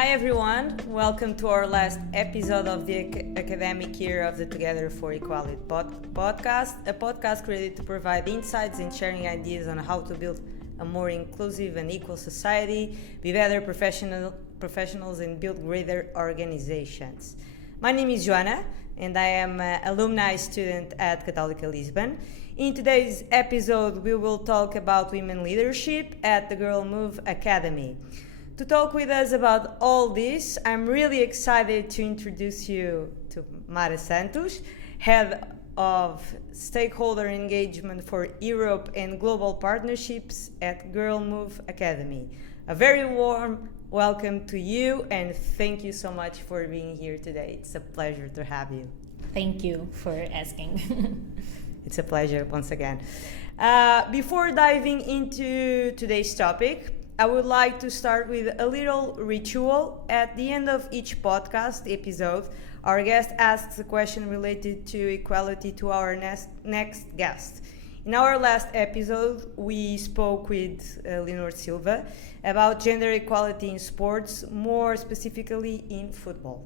Hi everyone, welcome to our last episode of the academic year of the Together for Equality podcast, a podcast created to provide insights and sharing ideas on how to build a more inclusive and equal society, be better professionals and build greater organizations. My name is Joana and I am an alumni student at Católica Lisbon. In today's episode, we will talk about women leadership at the Girl Move Academy. To talk with us about all this, I'm really excited to introduce you to Mara Santos, Head of Stakeholder Engagement for Europe and Global Partnerships at Girl Move Academy. A very warm welcome to you and thank you so much for being here today. It's a pleasure to have you. Thank you for asking. It's a pleasure once again. Before diving into today's topic, I would like to start with a little ritual. At the end of each podcast episode, our guest asks a question related to equality to our next guest. In our last episode, we spoke with Leonor Silva about gender equality in sports, more specifically in football.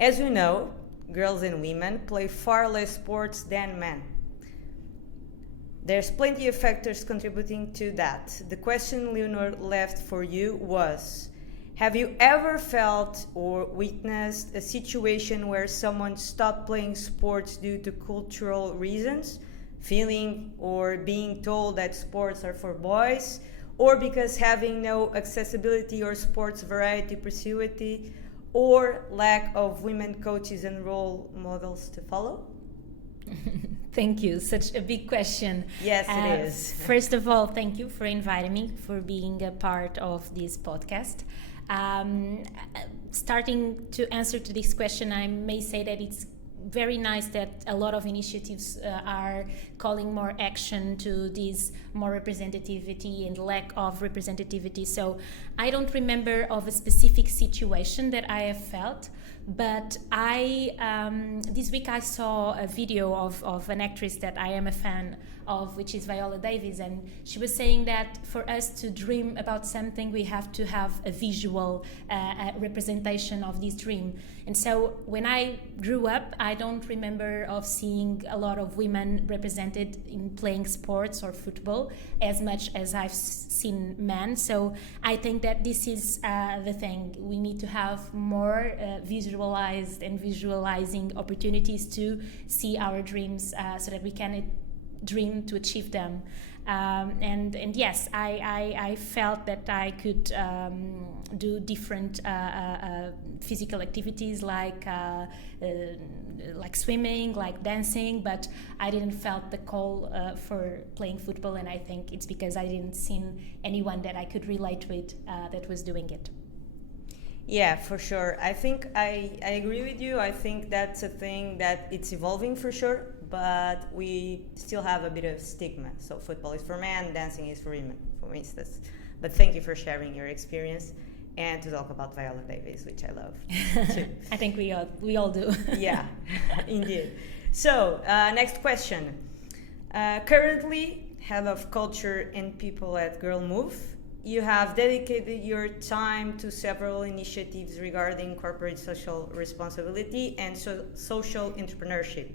As you know, girls and women play far less sports than men. There's plenty of factors contributing to that. The question Leonor left for you was, have you ever felt or witnessed a situation where someone stopped playing sports due to cultural reasons, feeling or being told that sports are for boys, or because having no accessibility or sports variety pursuity, or lack of women coaches and role models to follow? Thank you. Such a big question. Yes, it is. First of all, thank you for inviting me, for being a part of this podcast. Starting to answer to this question, I may say that it's very nice that a lot of initiatives are calling more action to this more representativity and lack of representativity. So I don't remember of a specific situation that I have felt, but this week I saw a video of an actress that I am a fan of, which is Viola Davis, and she was saying that for us to dream about something, we have to have a visual representation of this dream. And so when I grew up, I don't remember of seeing a lot of women represented in playing sports or football as much as I've seen men. So I think that this is the thing. We need to have more visualized and visualizing opportunities to see our dreams so that we can dream to achieve them. And yes, I felt that I could do different physical activities like swimming, like dancing, but I didn't felt the call for playing football, and I think it's because I didn't see anyone that I could relate with that was doing it. Yeah, for sure. I think I agree with you. I think that's a thing that it's evolving for sure, but we still have a bit of stigma. So football is for men, dancing is for women, for instance. But thank you for sharing your experience and to talk about Viola Davis, which I love too. I think we all do. Yeah, indeed. So, next question. Currently, head of culture and people at Girl Move. You have dedicated your time to several initiatives regarding corporate social responsibility and social entrepreneurship.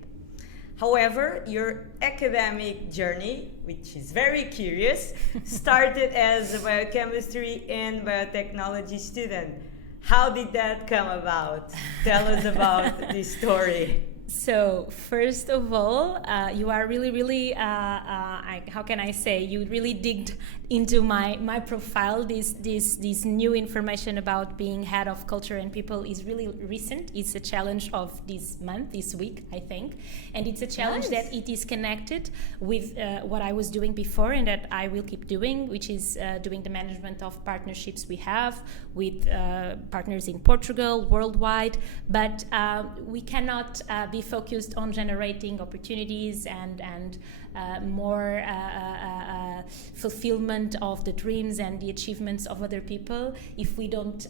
However, your academic journey, which is very curious, started as a biochemistry and biotechnology student. How did that come about? Tell us about this story. So first of all, you are really, how can I say? You really digged into my profile. This new information about being head of culture and people is really recent. It's a challenge of this month, this week, I think, and it's a challenge that it is connected with what I was doing before and that I will keep doing, which is doing the management of partnerships we have with partners in Portugal, worldwide. But we cannot be focused on generating opportunities and more fulfillment of the dreams and the achievements of other people if we don't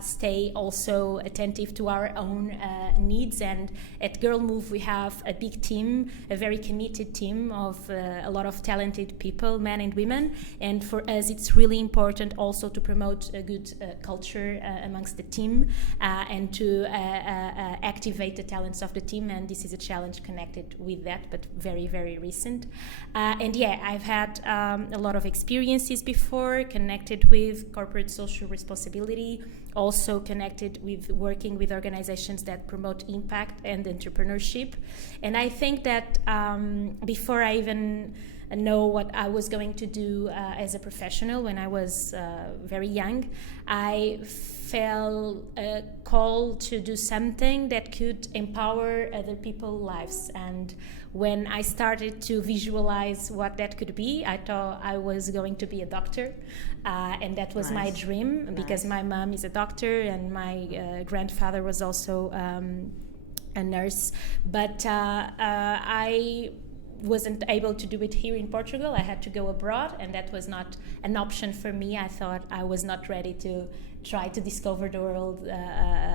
stay also attentive to our own needs. And at Girl Move we have a big team, a very committed team of a lot of talented people, men and women, and for us it's really important also to promote a good culture amongst the team and to activate the talents of the team, and this is a challenge connected with that, but very, very recent. And yeah, I've had a lot of experiences before connected with corporate social responsibility, also connected with working with organizations that promote impact and entrepreneurship. And I think that before I even know what I was going to do as a professional when I was very young, I felt a call to do something that could empower other people's lives. And when I started to visualize what that could be, I thought I was going to be a doctor, and that was my dream, because my mom is a doctor and my grandfather was also a nurse. But I wasn't able to do it here in Portugal. I had to go abroad, and that was not an option for me. I thought I was not ready to try to discover the world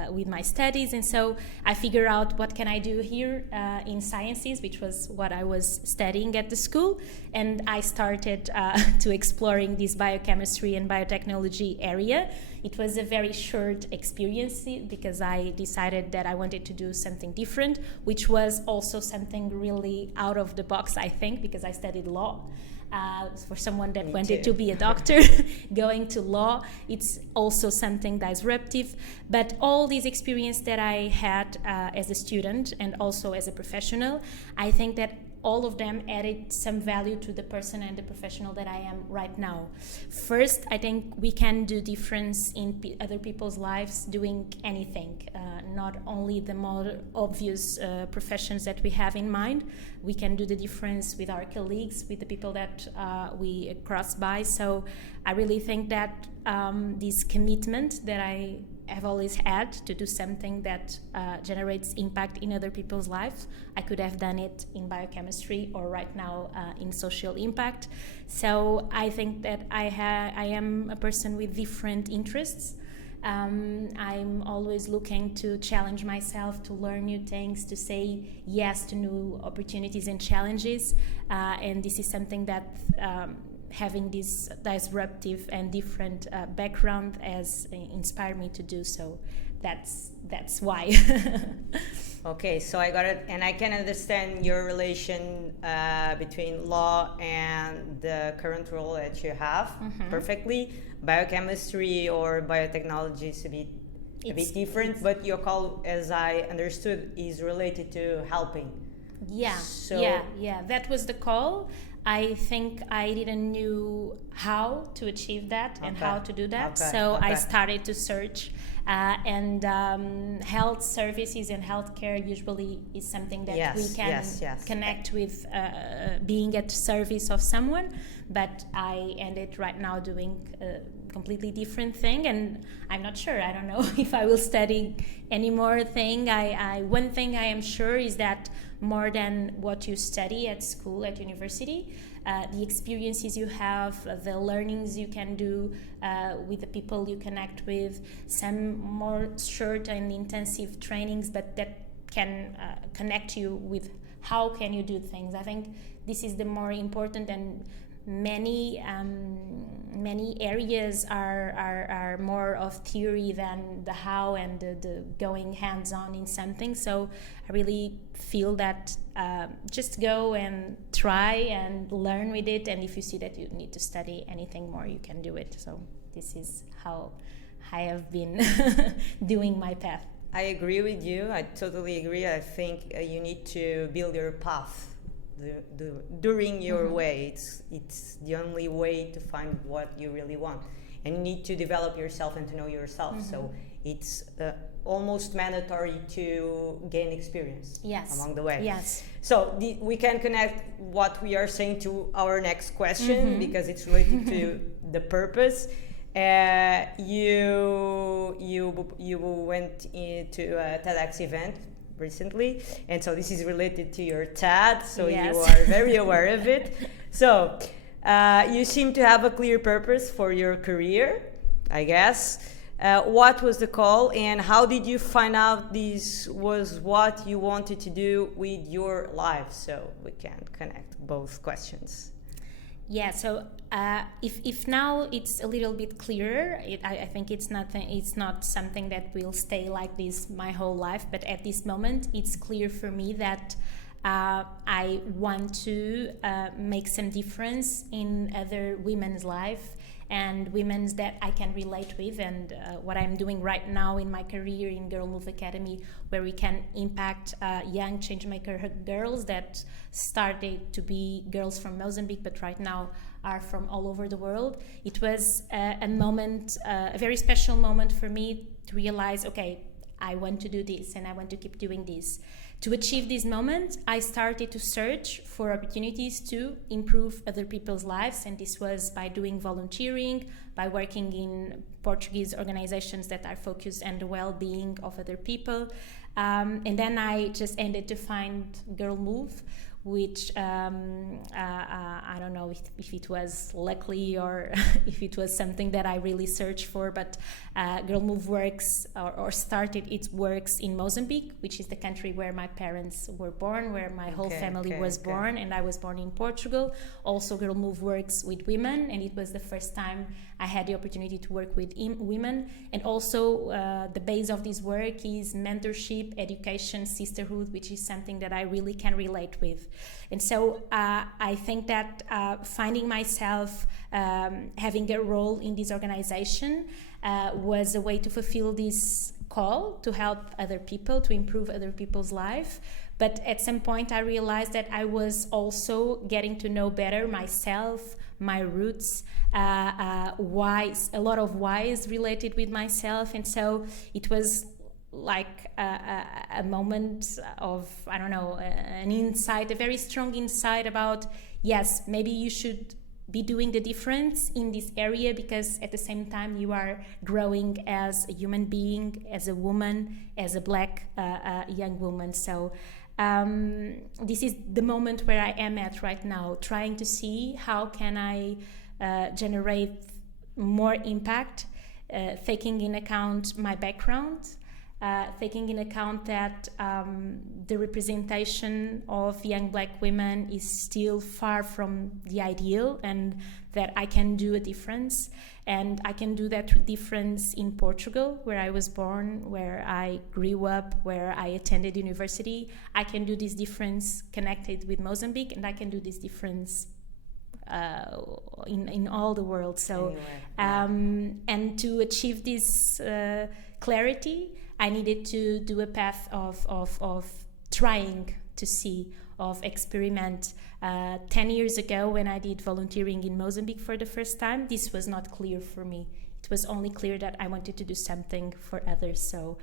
with my studies, and so I figured out what can I do here in sciences, which was what I was studying at the school, and I started to exploring this biochemistry and biotechnology area. It was a very short experience because I decided that I wanted to do something different, which was also something really out of the box, I think, because I studied law. For someone that wanted to be a doctor, going to law, it's also something disruptive. But all these experience that I had as a student and also as a professional, I think that all of them added some value to the person and the professional that I am right now. First, I think we can do difference in other people's lives doing anything, not only the more obvious professions that we have in mind. We can do the difference with our colleagues, with the people that we cross by. So I really think that this commitment that I have always had to do something that generates impact in other people's lives. I could have done it in biochemistry or right now in social impact. So I think that I am a person with different interests. I'm always looking to challenge myself, to learn new things, to say yes to new opportunities and challenges. And this is something that having this disruptive and different background has inspired me to do so. That's why. Okay, so I got it, and I can understand your relation between law and the current role that you have perfectly. Biochemistry or biotechnology is a bit different, but your call, as I understood, is related to helping. Yeah, that was the call. I think I didn't know how to achieve that and how to do that. I started to search, and health services and healthcare usually is something that we can connect with being at service of someone. But I ended right now doing a completely different thing, and I'm not sure. I don't know if I will study any more thing. One thing I am sure is that more than what you study at school, at university, the experiences you have, the learnings you can do with the people you connect with, some more short and intensive trainings, but that can connect you with how can you do things. I think this is the more important, and many areas are more of theory than the how and the going hands-on in something. So I really feel that just go and try and learn with it, and if you see that you need to study anything more, you can do it. So this is how I have been doing my path. I agree with you. I totally agree. I think you need to build your path during your way. It's the only way to find what you really want, and you need to develop yourself and to know yourself. So it's almost mandatory to gain experience along the way. Yes. So we can connect what we are saying to our next question because it's related to the purpose. You went into a TEDx event recently, and so this is related to your TED, so you are very aware of it. So You seem to have a clear purpose for your career, I guess. What was the call, and how did you find out this was what you wanted to do with your life? So we can connect both questions. Yeah, so if now it's a little bit clearer, I think it's not something that will stay like this my whole life. But at this moment, it's clear for me that I want to make some difference in other women's life and women's that I can relate with, and what I'm doing right now in my career in Girl Move Academy, where we can impact young changemaker girls that started to be girls from Mozambique, but right now are from all over the world. It was a moment, a very special moment for me to realize, okay, I want to do this and I want to keep doing this. To achieve this moment, I started to search for opportunities to improve other people's lives, and this was by doing volunteering, by working in Portuguese organizations that are focused on the well-being of other people. And then I just ended to find Girl Move, which I don't know if it was luckily or if it was something that I really searched for, but Girl Move works or started its works in Mozambique, which is the country where my parents were born, where my whole family was born, and I was born in Portugal. Also, Girl Move works with women, and it was the first time I had the opportunity to work with women. And also the base of this work is mentorship, education, sisterhood, which is something that I really can relate with. And so I think that finding myself having a role in this organization was a way to fulfill this call to help other people, to improve other people's life. But at some point I realized that I was also getting to know better myself, my roots, whys, a lot of whys related with myself. And so it was like a moment of, I don't know, an insight, a very strong insight about, yes, maybe you should be doing the difference in this area, because at the same time you are growing as a human being, as a woman, as a black young woman. So this is the moment where I am at right now, trying to see how can I generate more impact, taking in account my background, taking in account that the representation of young black women is still far from the ideal, and that I can do a difference. And I can do that difference in Portugal, where I was born, where I grew up, where I attended university. I can do this difference connected with Mozambique, and I can do this difference in all the world. So, and to achieve this clarity, I needed to do a path of trying to see, of experiment. 10 years ago, when I did volunteering in Mozambique for the first time, this was not clear for me. It was only clear that I wanted to do something for others. So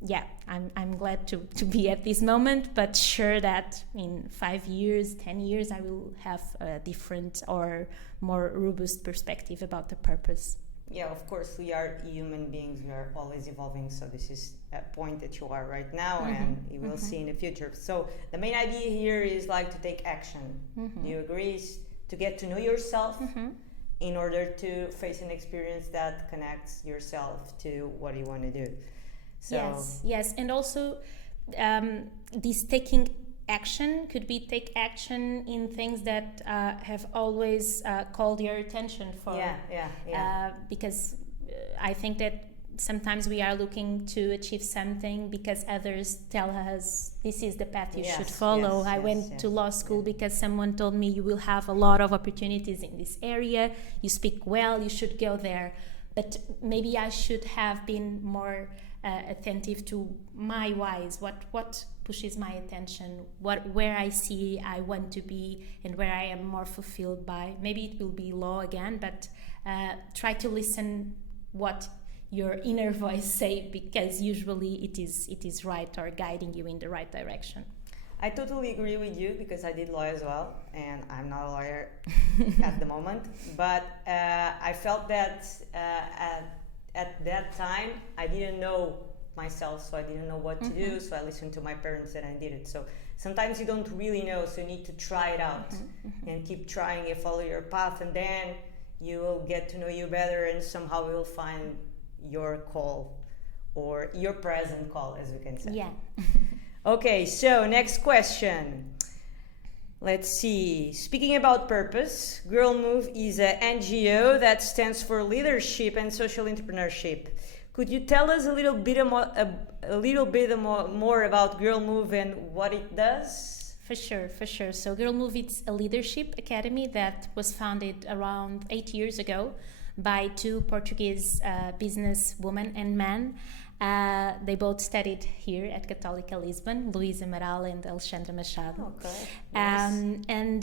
yeah, I'm glad to be at this moment, but sure that in 5 years, 10 years, I will have a different or more robust perspective about the purpose. Yeah, of course, we are human beings. We are always evolving. So this is a point that you are right now, and you will see in the future. So the main idea here is like to take action. Do you agree? Is to get to know yourself in order to face an experience that connects yourself to what you want to do. So yes, and also this taking action could be take action in things that have always called your attention for. Because I think that sometimes we are looking to achieve something because others tell us this is the path you should follow. I went to law school because someone told me you will have a lot of opportunities in this area, you speak well, you should go there. But maybe I should have been more attentive to my whys, what pushes my attention, where I see I want to be and where I am more fulfilled by. Maybe it will be law again, but try to listen what your inner voice say, because usually it is right or guiding you in the right direction. I totally agree with you, because I did law as well, and I'm not a lawyer at the moment, but I felt that at that time I didn't know myself, so I didn't know what to do, so I listened to my parents and I did it. So sometimes you don't really know, so you need to try it out and keep trying it, follow your path, and then you will get to know you better, and somehow you will find your call, or your present call, as we can say. Yeah. Okay, so next question. Let's see. Speaking about purpose, Girl Move is an NGO that stands for leadership and social entrepreneurship. Could you tell us a little bit more about Girl Move and what it does? For sure. So Girl Move, it's a leadership academy that was founded around 8 years ago by two Portuguese business women and men. They both studied here at Católica Lisbon, Luís Amaral and Alexandra Machado. Okay. Nice. And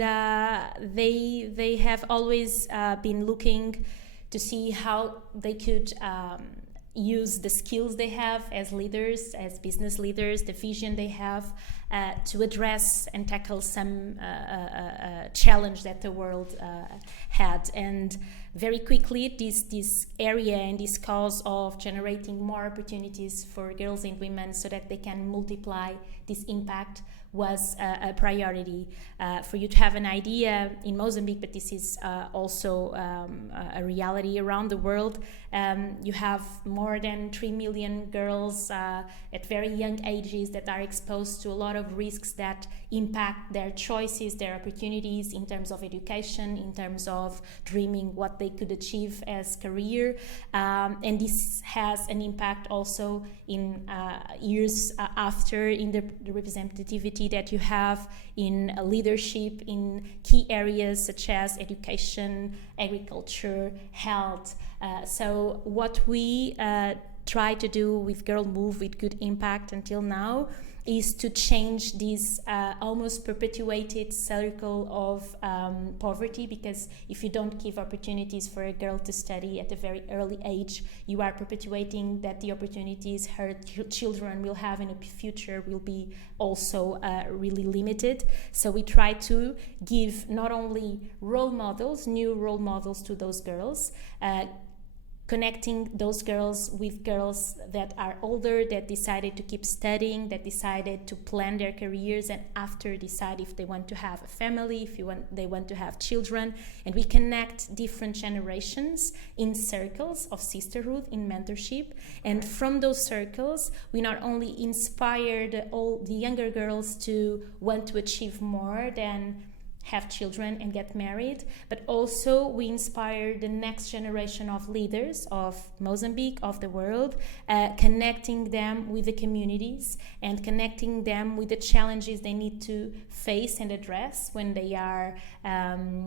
they have always been looking to see how they could use the skills they have as leaders, as business leaders, the vision they have to address and tackle some challenge that the world had. And very quickly, this area and this cause of generating more opportunities for girls and women so that they can multiply this impact was a priority. For you to have an idea, in Mozambique, but this is also a reality around the world, you have more than 3 million girls at very young ages that are exposed to a lot of risks that impact their choices, their opportunities in terms of education, in terms of dreaming what they could achieve as career. And this has an impact also in years after, in the representativity that you have in leadership in key areas such as education, agriculture, health. So what we try to do with Girl Move with good impact until now is to change this almost perpetuated circle of poverty, because if you don't give opportunities for a girl to study at a very early age, you are perpetuating that the opportunities her children will have in the future will be also really limited. So we try to give not only role models, new role models to those girls, connecting those girls with girls that are older, that decided to keep studying, that decided to plan their careers and after decide if they want to have a family, if they want to have children. And we connect different generations in circles of sisterhood, in mentorship. And from those circles, we not only inspire the younger girls to want to achieve more than have children and get married, but also we inspire the next generation of leaders of Mozambique, of the world, connecting them with the communities and connecting them with the challenges they need to face and address when they are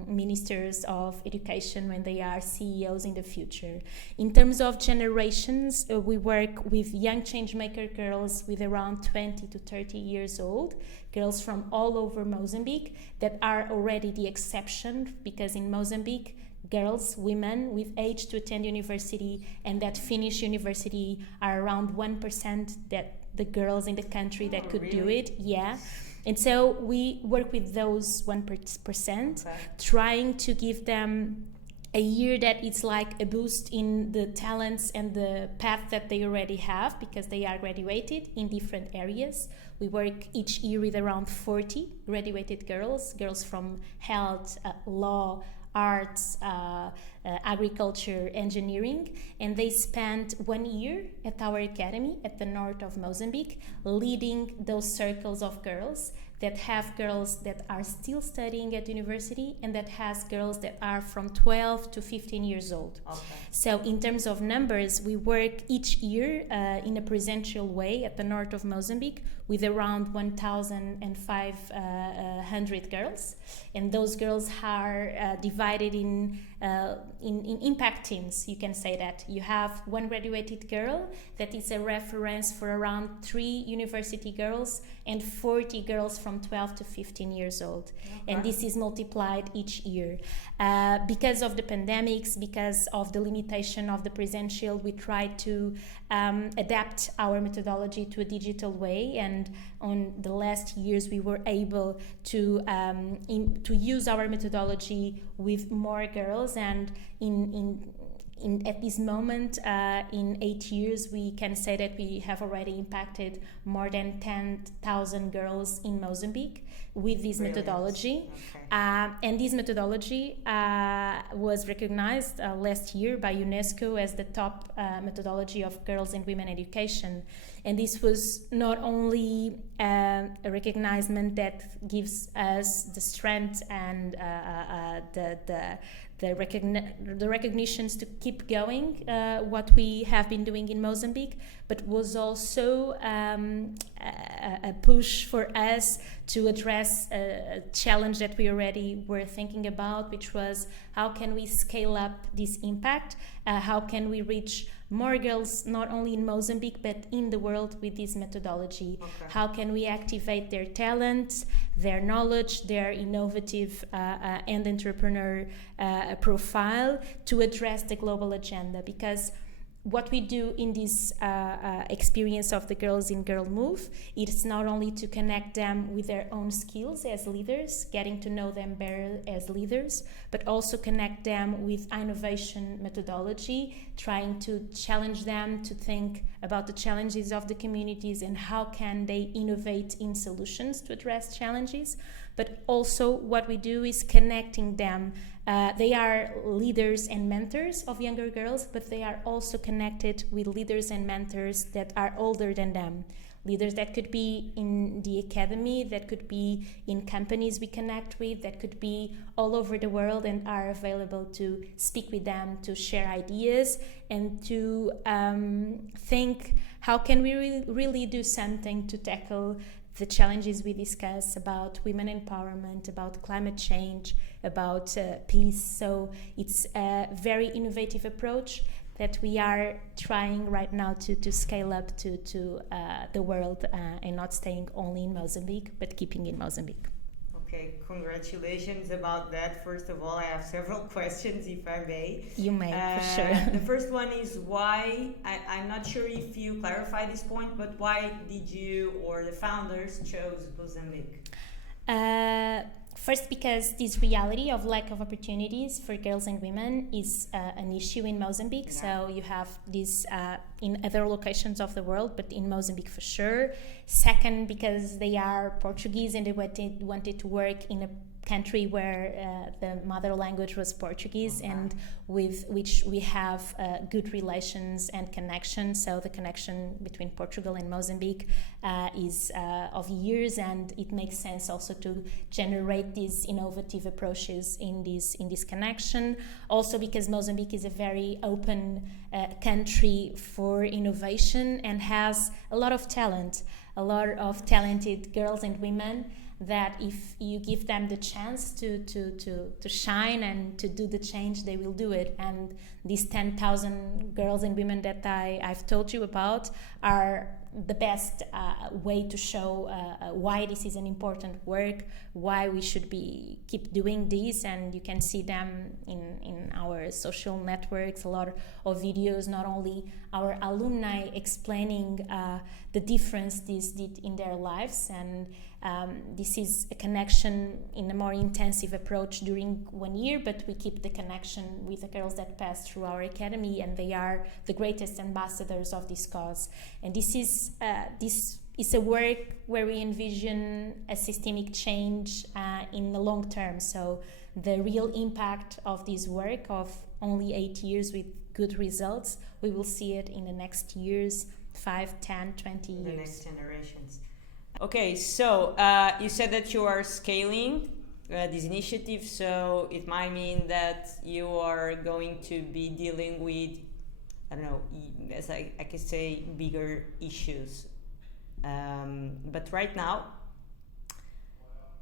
ministers of education, when they are CEOs in the future. In terms of generations, we work with young changemaker girls with around 20 to 30 years old, girls from all over Mozambique that are already the exception, because in Mozambique, girls, women with age to attend university and that finish university are around 1% that the girls in the country that could do it. Yeah. And so we work with those 1%, trying to give them a year that it's like a boost in the talents and the path that they already have, because they are graduated in different areas. We work each year with around 40 graduated girls from health, law, arts, agriculture, engineering, and they spent 1 year at our academy at the north of Mozambique, leading those circles of girls that have girls that are still studying at university and that has girls that are from 12 to 15 years old. Okay. So in terms of numbers, we work each year in a presential way at the north of Mozambique with around 1,500 girls. And those girls are divided in impact teams. You can say that you have one graduated girl that is a reference for around 3 university girls and 40 girls from 12 to 15 years old. Okay. And this is multiplied each year. Because of the pandemics, because of the limitation of the presential, we try to adapt our methodology to a digital way, and on the last years we were able to use our methodology with more girls, and in at this moment, in 8 years, we can say that we have already impacted more than 10,000 girls in Mozambique with this methodology. Okay. And this methodology was recognized last year by UNESCO as the top methodology of girls and women education. And this was not only a recognition that gives us the strength and the recognitions to keep going what we have been doing in Mozambique, but was also a push for us to address a challenge that we already were thinking about, which was how can we scale up this impact? How can we reach more girls, not only in Mozambique, but in the world with this methodology? Okay. How can we activate their talents, their knowledge, their innovative and entrepreneur profile to address the global agenda? Because what we do in this experience of the Girls in Girl Move, it's not only to connect them with their own skills as leaders, getting to know them better as leaders, but also connect them with innovation methodology, trying to challenge them to think about the challenges of the communities and how can they innovate in solutions to address challenges. But also what we do is connecting them. They are leaders and mentors of younger girls, but they are also connected with leaders and mentors that are older than them. Leaders that could be in the academy, that could be in companies we connect with, that could be all over the world and are available to speak with them, to share ideas, and to think how can we really do something to tackle the challenges we discuss about women empowerment, about climate change, about peace. So it's a very innovative approach that we are trying right now to scale up to the world and not staying only in Mozambique, but keeping in Mozambique. Okay, congratulations about that. First of all, I have several questions, if I may. You may, for sure. The first one is why, I'm not sure if you clarify this point, but why did you or the founders chose Mozambique? First, because this reality of lack of opportunities for girls and women is an issue in Mozambique. Yeah. So you have this in other locations of the world, but in Mozambique for sure. Second, because they are Portuguese and they wanted to work in a country where the mother language was Portuguese, okay, and with which we have good relations and connections. So the connection between Portugal and Mozambique is of years, and it makes sense also to generate these innovative approaches in this connection. Also because Mozambique is a very open country for innovation and has a lot of talent, a lot of talented girls and women that if you give them the chance to shine and to do the change, they will do it. And these 10,000 girls and women that I've told you about are the best way to show why this is an important work, why we should keep doing this. And you can see them in our social networks, a lot of videos, not only our alumni explaining the difference this did in their lives, and this is a connection in a more intensive approach during 1 year, but we keep the connection with the girls that pass through our academy, and they are the greatest ambassadors of this cause. And this is a work where we envision a systemic change in the long term. So the real impact of this work of only 8 years with good results, we will see it in the next years, 5, 10, 20 years. The next generations. Okay, so you said that you are scaling this initiative, so it might mean that you are going to be dealing with, I don't know, as I could say, bigger issues. But right now,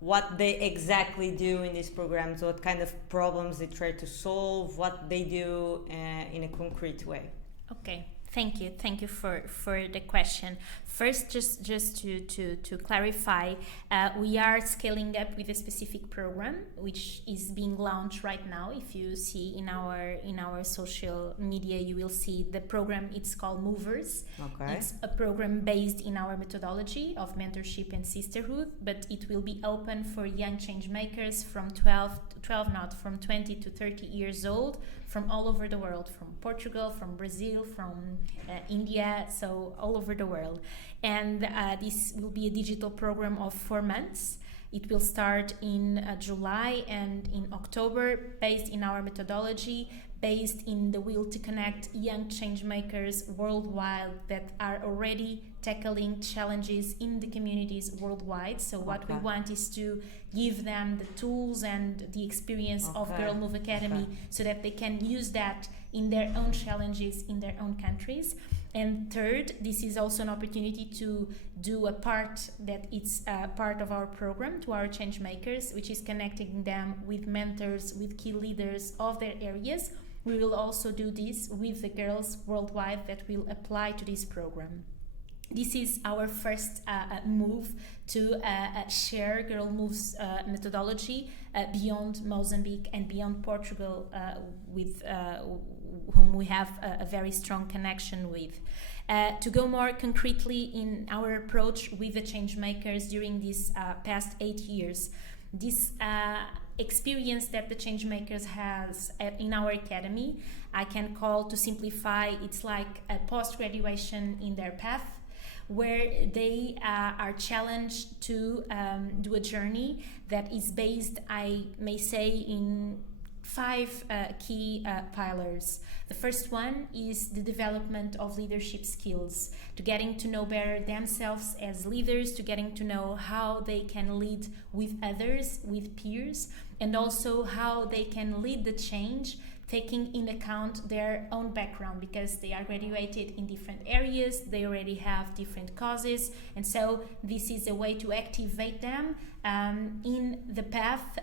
what they exactly do in these programs, what kind of problems they try to solve, what they do in a concrete way. Okay. Thank you for the question. First, just to clarify, we are scaling up with a specific program which is being launched right now. If you see in our social media, you will see the program. It's called Movers. Okay. It's a program based in our methodology of mentorship and sisterhood, but it will be open for young change makers from 12 to 12, not from 20 to 30 years old, from all over the world, from Portugal, from Brazil, from India, so all over the world. And this will be a digital program of 4 months. It will start in July and in October, based in our methodology, based in the will to connect young change makers worldwide that are already tackling challenges in the communities worldwide. So what we want is to give them the tools and the experience of Girl Move Academy so that they can use that in their own challenges in their own countries. And third, this is also an opportunity to do a part that it's part of our program to our change makers, which is connecting them with mentors, with key leaders of their areas. We will also do this with the girls worldwide that will apply to this program. This is our first move to share Girl Move's methodology beyond Mozambique and beyond Portugal, with whom we have a very strong connection with. To go more concretely in our approach with the change makers during these past 8 years, this experience that the change makers has in our academy, I can call, to simplify, it's like a post-graduation in their path, where they are challenged to do a journey that is based, I may say, in 5 key pillars. The first one is the development of leadership skills, to getting to know better themselves as leaders, to getting to know how they can lead with others, with peers, and also how they can lead the change, taking in account their own background, because they are graduated in different areas, they already have different causes, and so this is a way to activate them in the path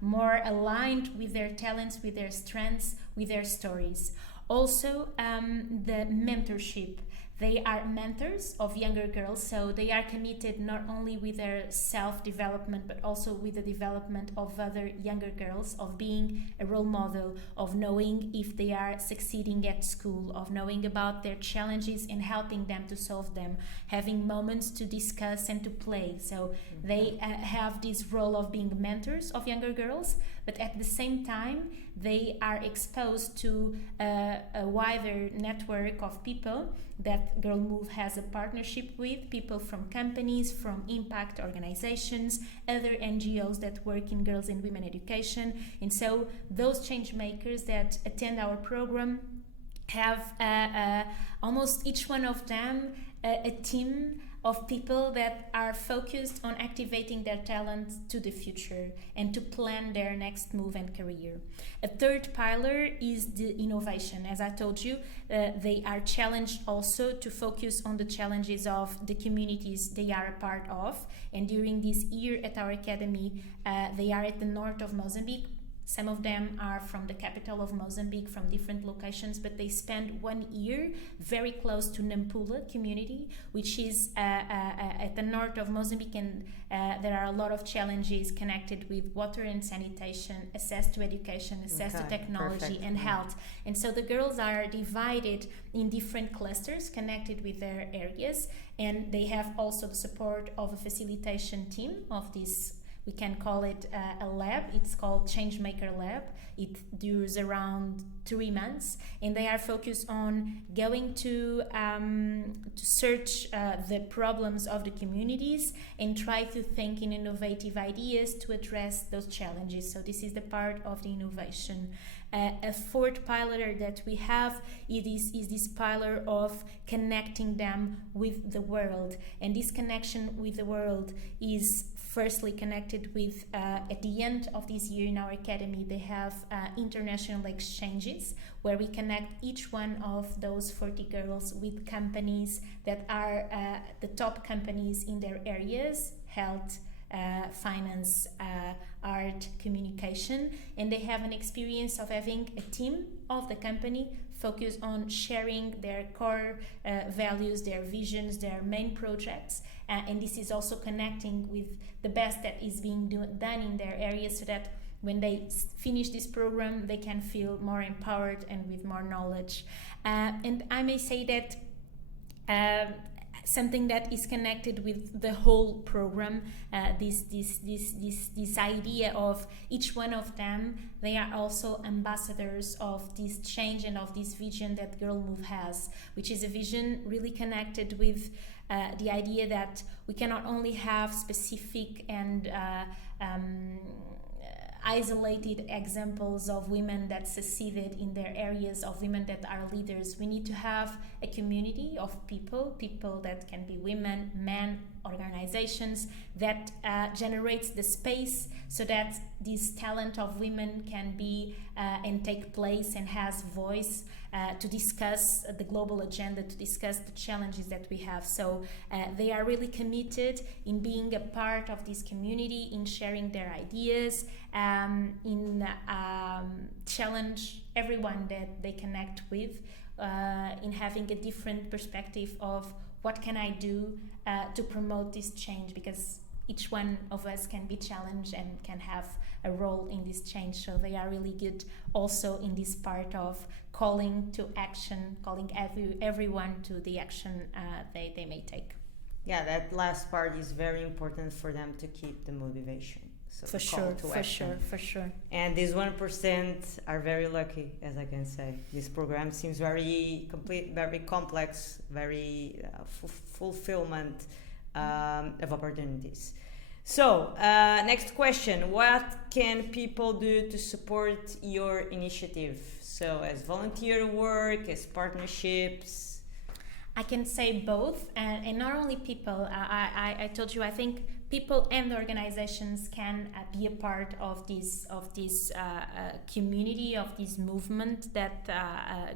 more aligned with their talents, with their strengths, with their stories. Also, the mentorship. They are mentors of younger girls, so they are committed not only with their self-development, but also with the development of other younger girls, of being a role model, of knowing if they are succeeding at school, of knowing about their challenges and helping them to solve them, having moments to discuss and to play. So they have this role of being mentors of younger girls, but at the same time, they are exposed to a wider network of people that Girl Move has a partnership with, people from companies, from impact organizations, other NGOs that work in girls and women education. And so those change makers that attend our program have almost each one of them a team of people that are focused on activating their talent to the future and to plan their next move and career. A third pillar is the innovation. As I told you, they are challenged also to focus on the challenges of the communities they are a part of. And during this year at our academy, they are at the north of Mozambique. Some of them are from the capital of Mozambique, from different locations, but they spend 1 year very close to Nampula community, which is at the north of Mozambique, and there are a lot of challenges connected with water and sanitation, access to education, access to technology and health. And so the girls are divided in different clusters connected with their areas, and they have also the support of a facilitation team of this. We can call it a lab. It's called Changemaker Lab. It dures around 3 months, and they are focused on going to search the problems of the communities and try to think in innovative ideas to address those challenges. So this is the part of the innovation. A fourth pillar that we have is this pillar of connecting them with the world, and this connection with the world is firstly connected with at the end of this year in our academy they have international exchanges where we connect each one of those 40 girls with companies that are the top companies in their areas: health, finance, art, communication, and they have an experience of having a team of the company focused on sharing their core values, their visions, their main projects, and this is also connecting with the best that is being done in their areas so that when they finish this program they can feel more empowered and with more knowledge. And I may say that something that is connected with the whole program. This idea of each one of them, they are also ambassadors of this change and of this vision that Girl Move has, which is a vision really connected with the idea that we cannot only have specific and isolated examples of women that succeeded in their areas, of women that are leaders. We need to have a community of people that can be women, men, organizations, that generates the space so that this talent of women can be and take place and has voice to discuss the global agenda, to discuss the challenges that we have. So they are really committed in being a part of this community, in sharing their ideas, in challenge everyone that they connect with, in having a different perspective of what can I do to promote this change, because each one of us can be challenged and can have a role in this change. So they are really good also in this part of calling to action, calling everyone to the action they may take. Yeah, that last part is very important for them to keep the motivation. So for sure. And these 1% are very lucky, as I can say. This program seems very complete, very complex, very fulfillment of opportunities. So, next question. What can people do to support your initiative? So, as volunteer work, as partnerships? I can say both, and not only people. I told you, I think people and organizations can be a part of this community, of this movement that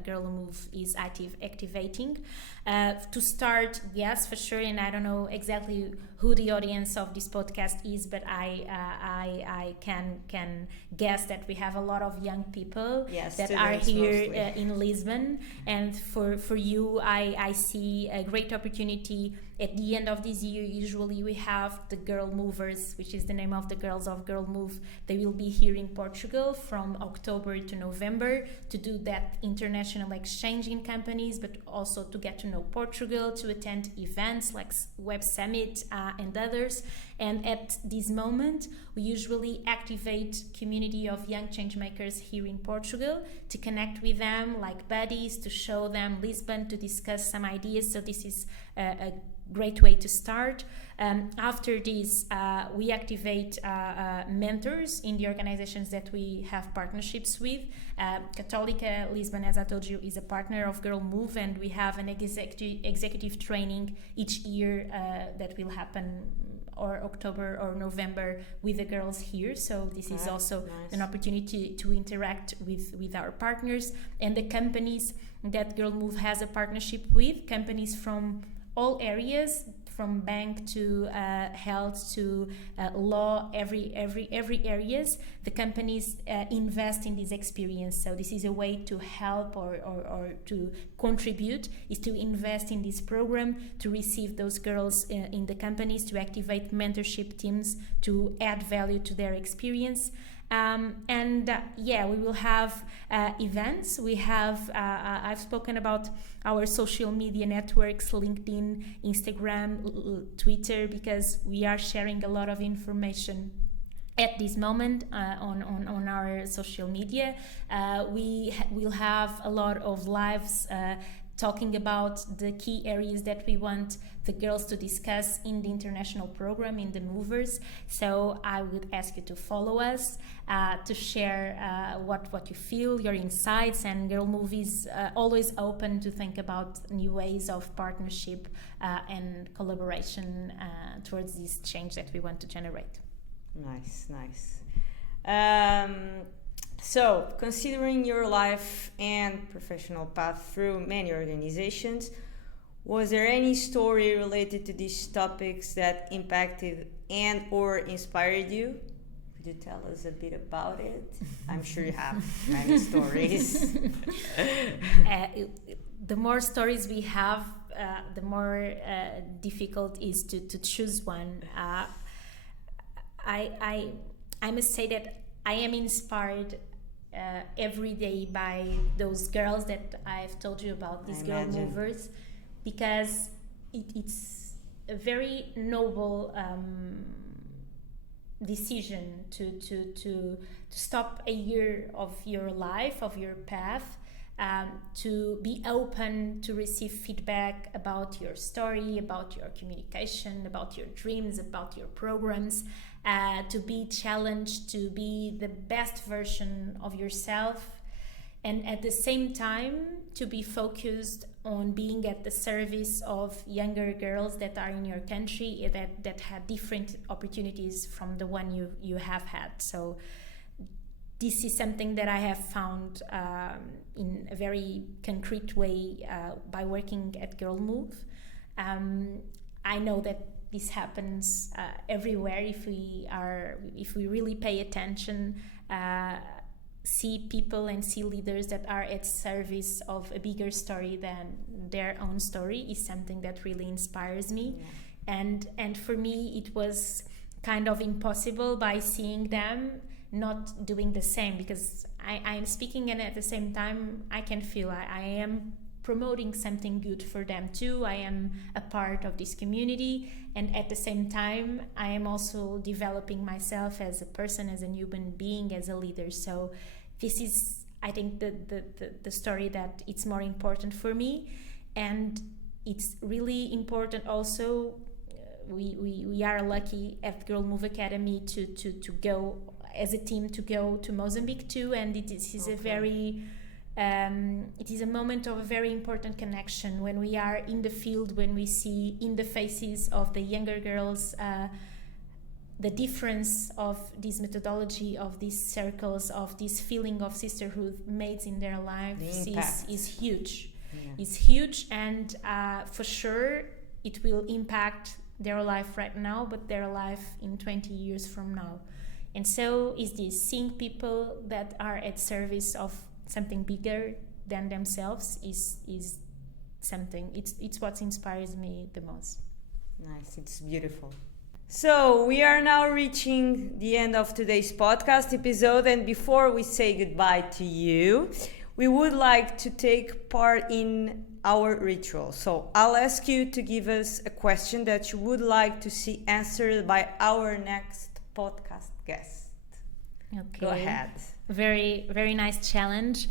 Girl Move is activating. To start, yes, for sure, and I don't know exactly who the audience of this podcast is, but I can guess that we have a lot of young people that are here in Lisbon, and for you, I see a great opportunity. At the end of this year, usually we have the Girl Movers, which is the name of the girls of Girl Move. They will be here in Portugal from October to November to do that international exchange in companies, but also to get to know Portugal, to attend events like Web Summit and others. And at this moment, we usually activate community of young change makers here in Portugal to connect with them like buddies, to show them Lisbon, to discuss some ideas. So this is a great way to start. After this, we activate mentors in the organizations that we have partnerships with. Católica Lisbon, as I told you, is a partner of Girl Move, and we have an executive training each year that will happen or October or November with the girls here. So this is also an opportunity to interact with our partners and the companies that Girl Move has a partnership with, companies from all areas, from bank to health to law, every areas. The companies invest in this experience. So this is a way to help or to contribute, is to invest in this program, to receive those girls in the companies, to activate mentorship teams, to add value to their experience. We will have events. We have, I've spoken about our social media networks, LinkedIn, Instagram, Twitter, because we are sharing a lot of information at this moment on our social media. We will have a lot of lives talking about the key areas that we want the girls to discuss in the international program, in the Movers. So I would ask you to follow us, to share what you feel, your insights, and Girl Move is always open to think about new ways of partnership and collaboration towards this change that we want to generate. Nice. So, considering your life and professional path through many organizations, was there any story related to these topics that impacted and or inspired you? Could you tell us a bit about it? I'm sure you have many stories. The more stories we have, the more difficult is to choose one. I must say that I am inspired every day by those girls that I've told you about, these Girl Movers, because it's a very noble decision to stop a year of your life, of your path, to be open to receive feedback about your story, about your communication, about your dreams, about your programs, to be challenged to be the best version of yourself, and at the same time to be focused on being at the service of younger girls that are in your country that had different opportunities from the one you have had. So this is something that I have found in a very concrete way by working at Girl Move. I know that this happens everywhere if we really pay attention, see people and see leaders that are at service of a bigger story than their own story is something that really inspires me. Yeah. And for me it was kind of impossible by seeing them not doing the same, because I am speaking and at the same time I can feel I am promoting something good for them too. I am a part of this community, and at the same time I am also developing myself as a person, as a human being, as a leader. So this is, I think, the story that it's more important for me. And it's really important also, we are lucky at Girl Move Academy to go as a team, to go to Mozambique too, and it is a very it is a moment of a very important connection when we are in the field, when we see in the faces of the younger girls the difference of this methodology, of these circles, of this feeling of sisterhood made in their lives is huge. Yeah. It's huge, and for sure it will impact their life right now, but their life in 20 years from now. And so is this, seeing people that are at service of something bigger than themselves is something, it's what inspires me the most. Nice, it's beautiful. So we are now reaching the end of today's podcast episode, and before we say goodbye to you, we would like to take part in our ritual. So I'll ask you to give us a question that you would like to see answered by our next podcast guest. Okay. Go ahead. Very, very nice challenge.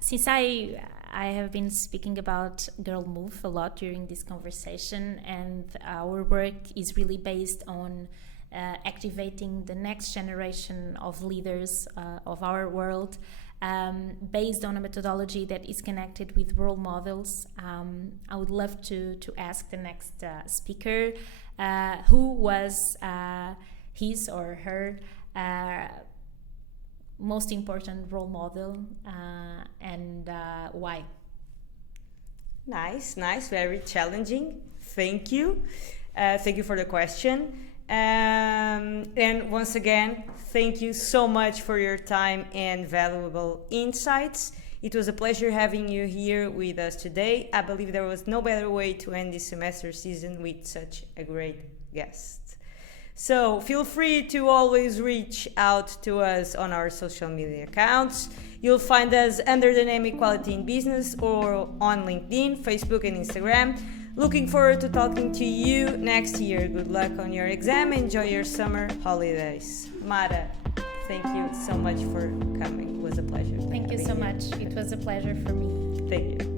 Since I have been speaking about Girl Move a lot during this conversation, and our work is really based on activating the next generation of leaders of our world, based on a methodology that is connected with role models. I would love to ask the next speaker who was his or her most important role model, and why. Nice, very challenging. Thank you. Thank you for the question. And once again, thank you so much for your time and valuable insights. It was a pleasure having you here with us today. I believe there was no better way to end this semester season with such a great guest. So feel free to always reach out to us on our social media accounts. You'll find us under the name Equality in Business, or on LinkedIn, Facebook, and Instagram. Looking forward to talking to you next year. Good luck on your exam. Enjoy your summer holidays. Mara, thank you so much for coming. It was a pleasure. Thank you so much. It was a pleasure for me. Thank you.